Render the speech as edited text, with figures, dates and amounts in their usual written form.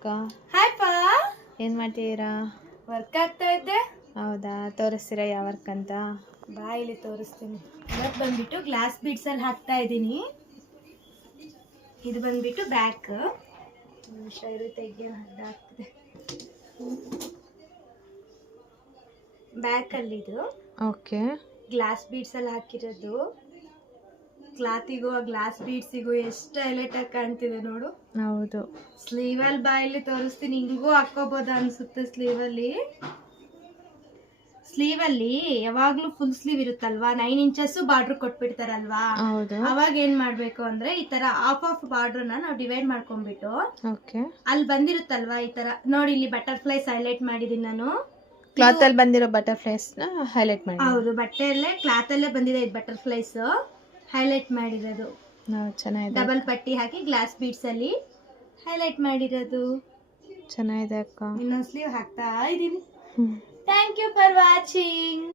ಅಕ್ಕ. ಹಾಯ್ ಪಾ. ಏನು ಮಾಡ್ತಿದ್ದೀರಾ? ವರ್ಕ್ ಆಗ್ತಾ ಇದ್ದೆ. ಹೌದಾ, ತೋರಿಸ್ತೀರಾ ಯಾವ ವರ್ಕ್ ಅಂತ? ಬಾ ಇಲ್ಲಿ ತೋರಿಸ್ತೀನಿ. ಇವತ್ತು ಬಂದ್ಬಿಟ್ಟು ಗ್ಲಾಸ್ ಬೀಡ್ಸ್ ಅಲ್ಲಿ ಹಾಕ್ತಾ ಇದ್ದೀನಿ. ಇದು ಬಂದ್ಬಿಟ್ಟು ಬ್ಯಾಕ್ ನಿಮಿಷ ಇರು, ತೆಗೆ ಅಡ್ಡ ಆಗ್ತಿದೆ. ಬ್ಯಾಕ್ ಅಲ್ಲಿ ಇದು ಓಕೆ. ಗ್ಲಾಸ್ ಬೀಡ್ಸ್ ಅಲ್ಲಿ ಹಾಕಿರೋದು. ಕ್ಲಾತಿಗೂ ಆ ಗ್ಲಾಸ್ ಬೀಡ್ಸಿಗೂ ಎಷ್ಟು ಹೈಲೈಟ್ ಆಗಿ ಕಾಣ್ತಿದೆ ನೋಡು. ಹೌದು. ಸ್ಲೀವ್ ಅಲ್ಲಿ ಬಾ ಇಲ್ಲಿ ತೋರಿಸ್ತೀನಿ. ಹಿಂಗೂ ಹಾಕೋಬಹುದು ಅನ್ಸುತ್ತೆ. ಸ್ಲೀವ್ ಅಲ್ಲಿ ಯಾವಾಗ್ಲೂ ಫುಲ್ ಸ್ಲೀವ್ ಇರುತ್ತಲ್ವಾ, 9 ಇಂಚಸ್ ಬಾರ್ಡರ್ ಕೊಟ್ಬಿಡ್ತಾರಲ್ವಾ. ಹೌದು. ಅವಾಗ ಏನ್ ಮಾಡ್ಬೇಕು ಅಂದ್ರೆ ಈ ತರ ಹಾಫ್ ಬಾರ್ಡರ್ ನಾವು ಡಿವೈಡ್ ಮಾಡ್ಕೊಂಡ್ಬಿಟ್ಟು ಓಕೆ. ಅಲ್ಲಿ ಬಂದಿರುತ್ತಲ್ವಾ ಈ ತರ ನೋಡಿ, ಇಲ್ಲಿ ಬಟರ್ಫ್ಲೈಸ್ ಹೈಲೈಟ್ ಮಾಡಿದೀನಿ ನಾನು. ಕ್ಲಾತ್ ಅಲ್ಲಿ ಬಂದಿರೋ ಬಟರ್ಫ್ಲೈಸ್ ನ ಹೈಲೈಟ್ ಮಾಡಿ. ಹೌದು, ಬಟ್ಟೆಯಲ್ಲೇ ಕ್ಲಾತ್ ಅಲ್ಲೇ ಬಂದಿದೆ ಇದು ಬಟರ್ಫ್ಲೈಸ್ ಹೈಲೈಟ್ ಮಾಡಿರೋದು. ಚೆನ್ನಾಗಿದೆ. ಡಬಲ್ ಪಟ್ಟಿ ಹಾಕಿ ಗ್ಲಾಸ್ ಬೀಡ್ಸ್ ಅಲ್ಲಿ ಹೈಲೈಟ್ ಮಾಡಿರೋದು. ಚೆನ್ನಾಗಿದೆ ಅಕ್ಕ. ಇನ್ನೊಂದು ಸ್ಲೀವ್ ಹಾಕ್ತಾ ಇದೀನಿ. Thank you for watching.